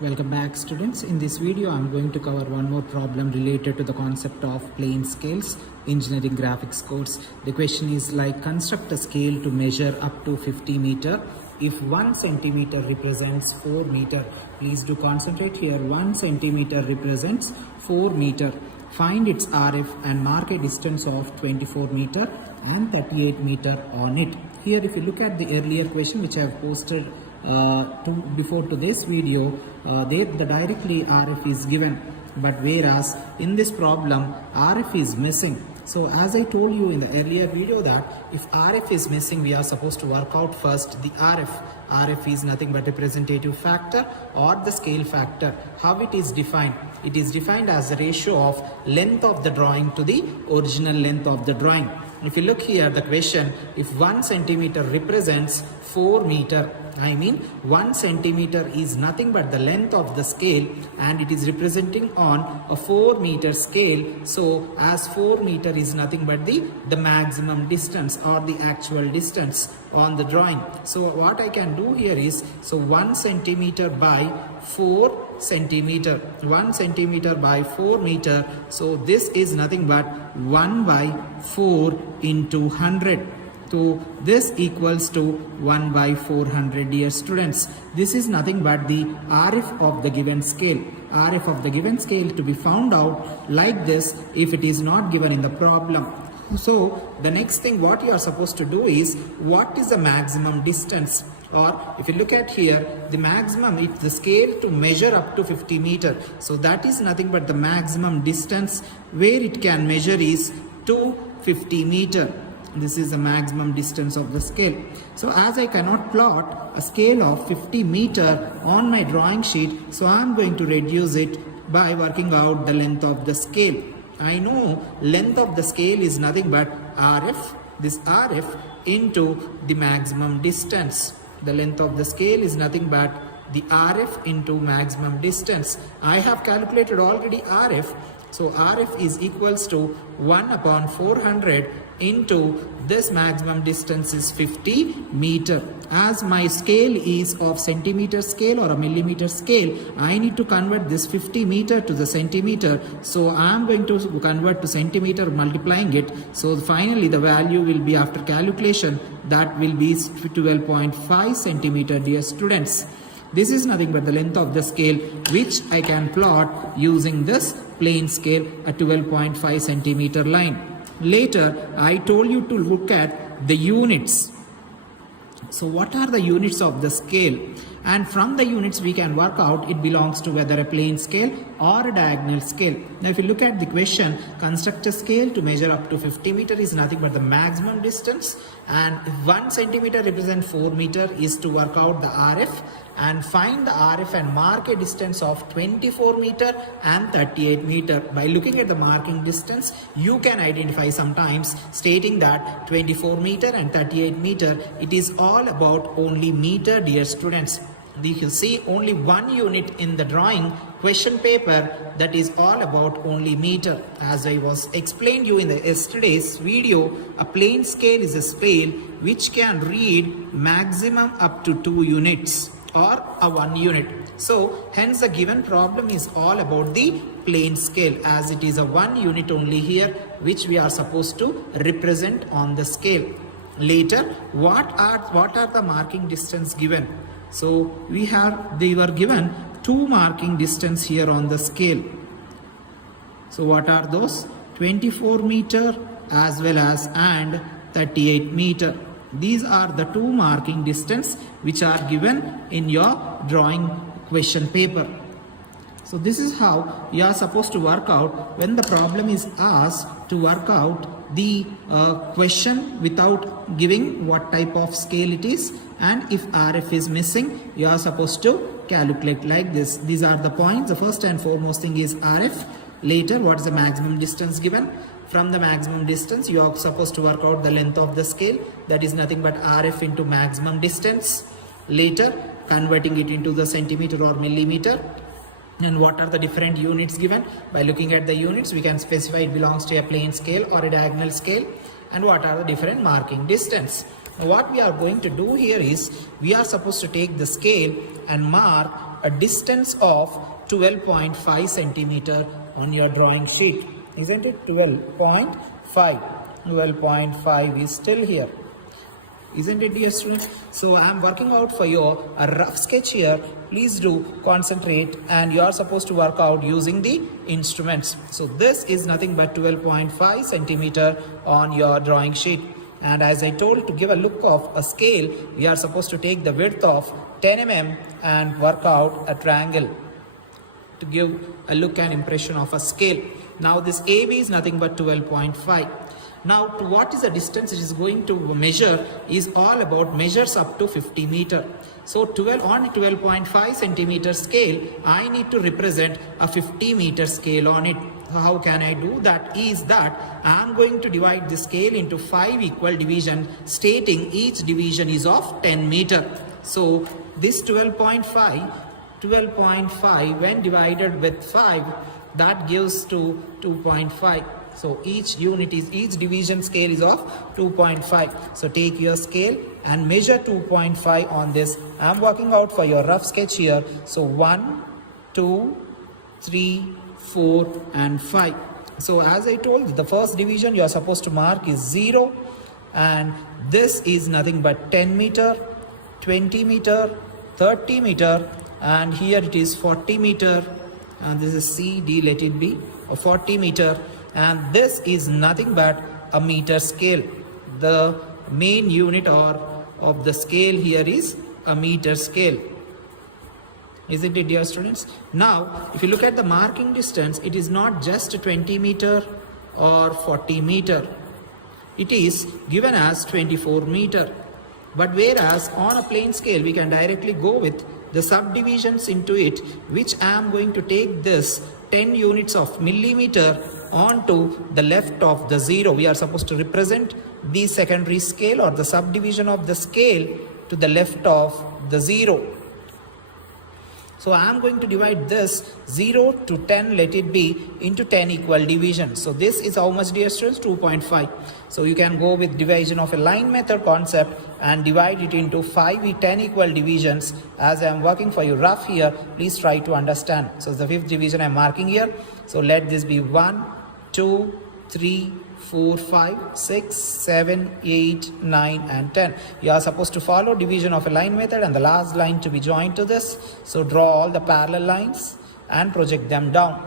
Welcome back, students. In this video I'm going to cover one more problem related to the concept of plane scales, engineering graphics course. The question is like, construct a scale to measure up to 50 meter if 1 centimeter represents 4 meter. Please do concentrate here. 1 centimeter represents 4 meter. Find its RF and mark a distance of 24 meter and 38 meter on it. Here if you look at the earlier question which I have posted before to this video, there the directly RF is given, but whereas in this problem RF is missing. So as I told you in the earlier video that if RF is missing, we are supposed to work out first the RF. RF is nothing but representative factor or the scale factor. How it is defined? It is defined as the ratio of length of the drawing to the original length of the drawing. If you look here, the question, if 1 centimeter represents 4 meter, I mean 1 centimeter is nothing but the length of the scale and it is representing on a 4 meter scale. So as 4 meter is nothing but the maximum distance or the actual distance on the drawing. So what I can do here is, so 1 centimeter by 4 centimeter, 1 centimeter by 4 meter. So this is nothing but 1 by 4 into 100. So this equals to 1 by 400, dear students. This is nothing but the RF of the given scale. RF of the given scale to be found out like this if it is not given in the problem. So the next thing what you are supposed to do is, what is the maximum distance? Or if you look at here, the maximum, if the scale to measure up to 50 meter. So that is nothing but the maximum distance where it can measure is 250 meter. This is the maximum distance of the scale. So as I cannot plot a scale of 50 meter on my drawing sheet, so I am going to reduce it by working out the length of the scale. I know length of the scale is nothing but RF, this RF into the maximum distance. The length of the scale is nothing but the RF into maximum distance. I have calculated already RF. So RF is equals to 1 upon 400 into this maximum distance is 50 meter. As my scale is of centimeter scale or a millimeter scale, I need to convert this 50 meter to the centimeter. So I am going to convert to centimeter multiplying it. So finally the value will be, after calculation, that will be 12.5 centimeter, dear students. This is nothing but the length of the scale which I can plot using this plane scale at 12.5 centimeter line. Later, I told you to look at the units. So what are the units of the scale? And from the units we can work out it belongs to whether a plane scale or a diagonal scale. Now if you look at the question, construct a scale to measure up to 50 meter is nothing but the maximum distance, and if 1 centimeter represents 4 meter is to work out the RF and find the RF and mark a distance of 24 meter and 38 meter. By looking at the marking distance, you can identify sometimes stating that 24 meter and 38 meter, it is all about only meter, dear students. You can see only one unit in the drawing question paper, that is all about only meter. As I was explained you in the yesterday's video, a plane scale is a scale which can read maximum up to 2 units or a 1 unit. So hence the given problem is all about the plane scale, as it is a 1 unit only here which we are supposed to represent on the scale. Later, what are the marking distance given? So they were given 2 marking distance here on the scale. So what are those? 24 meter as well as and 38 meter. These are the 2 marking distance which are given in your drawing question paper. So this is how you are supposed to work out when the problem is asked to work out the question without giving what type of scale it is, and if RF is missing, you are supposed to calculate like this. These are the points. The first and foremost thing is RF. Later, what is the maximum distance given? From the maximum distance, you are supposed to work out the length of the scale, that is nothing but RF into maximum distance. Later, converting it into the centimeter or millimeter. And what are the different units given? By looking at the units, we can specify it belongs to a plane scale or a diagonal scale. And what are the different marking distance? Now what we are going to do here is, we are supposed to take the scale and mark a distance of 12.5 centimeter on your drawing sheet. Isn't it? 12.5. 12.5 is still here. Isn't it, dear students? So I am working out for you a rough sketch here. Please do concentrate, and you are supposed to work out using the instruments. So this is nothing but 12.5 centimeter on your drawing sheet. And as I told, to give a look of a scale, we are supposed to take the width of 10 mm and work out a triangle to give a look and impression of a scale. Now this AB is nothing but 12.5. Now to what is the distance it is going to measure is all about measures up to 50 meter. So 12 on 12.5 centimeter scale, I need to represent a 50 meter scale on it. How can I do that? Is that I am going to divide the scale into 5 equal divisions, stating each division is of 10 meter. So this 12.5 when divided with 5, that gives to 2.5. So each division scale is of 2.5. So take your scale and measure 2.5 on this. I am working out for your rough sketch here. So 1, 2, 3, 4 and 5. So as I told, the first division you are supposed to mark is 0, and this is nothing but 10 meter, 20 meter, 30 meter, and here it is 40 meter, and this is CD, let it be a 40 meter. And this is nothing but a meter scale. The main unit of the scale here is a meter scale. Isn't it, dear students? Now, if you look at the marking distance, it is not just 20 meter or 40 meter. It is given as 24 meter. But whereas on a plane scale, we can directly go with the subdivisions into it, which I am going to take this 10 units of millimeter onto the left of the 0. We are supposed to represent the secondary scale or the subdivision of the scale to the left of the 0. So I am going to divide this 0 to 10, let it be, into 10 equal divisions. So this is how much, dear students? 2.5. So you can go with division of a line method concept and divide it into 10 equal divisions. As I am working for you rough here, please try to understand. So the 5th division I am marking here. So let this be 1, 2, 3, 4, 5, 6, 7, 8, 9 and 10. You are supposed to follow division of a line method and the last line to be joined to this. So draw all the parallel lines and project them down.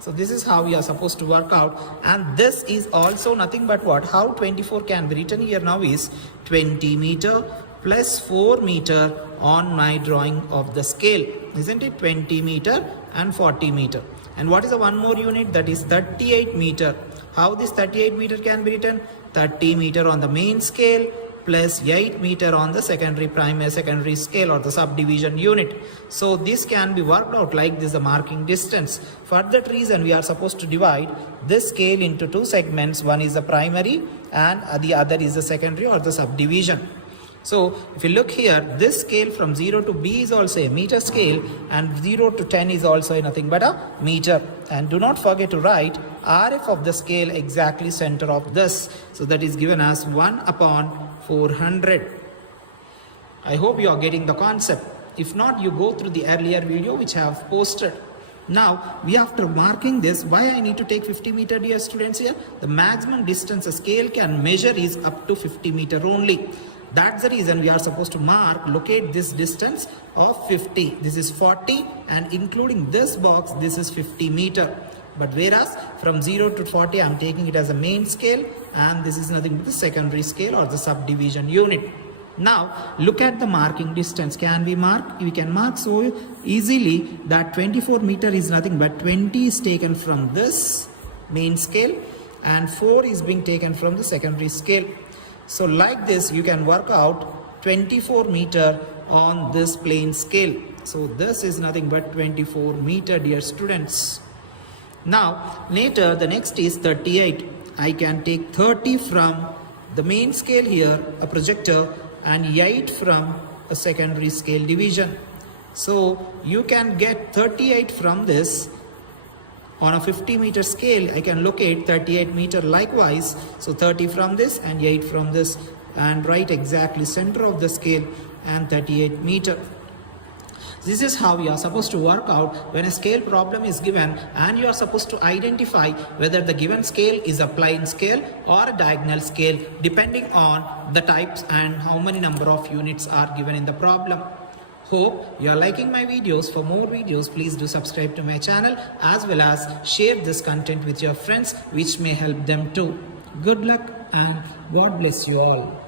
So this is how we are supposed to work out, and this is also nothing but what? How 24 can be written here now is 20 meter plus 4 meter on my drawing of the scale. Isn't it? 20 meter and 40 meter. And what is the one more unit? That is 38 meter. How this 38 meter can be written? 30 meter on the main scale plus 8 meter on the secondary scale or the subdivision unit. So this can be worked out like this, the marking distance. For that reason, we are supposed to divide this scale into 2 segments. One is the primary and the other is the secondary or the subdivision. So if you look here, this scale from 0 to B is also a meter scale, and 0 to 10 is also nothing but a meter. And do not forget to write RF of the scale exactly center of this. So that is given as 1/400. I hope you are getting the concept. If not, you go through the earlier video which I have posted. Now, we after marking this, why I need to take 50 meter, dear students here? The maximum distance a scale can measure is up to 50 meter only. That's the reason we are supposed to locate this distance of 50. This is 40, and including this box, this is 50 meter. But whereas from 0 to 40, I am taking it as a main scale, and this is nothing but the secondary scale or the subdivision unit. Now, look at the marking distance. Can we mark? We can mark so easily that 24 meter is nothing but 20 is taken from this main scale, and 4 is being taken from the secondary scale. So like this, you can work out 24 meter on this plane scale. So this is nothing but 24 meter, dear students. Now, later the next is 38. I can take 30 from the main scale here, a projector, and 8 from a secondary scale division. So you can get 38 from this. On a 50 meter scale, I can locate 38 meter likewise. So 30 from this and 8 from this, and write exactly center of the scale and 38 meter. This is how you are supposed to work out when a scale problem is given and you are supposed to identify whether the given scale is a plane scale or a diagonal scale depending on the types and how many number of units are given in the problem. Hope you are liking my videos. For more videos, please do subscribe to my channel as well as share this content with your friends which may help them too. Good luck and God bless you all.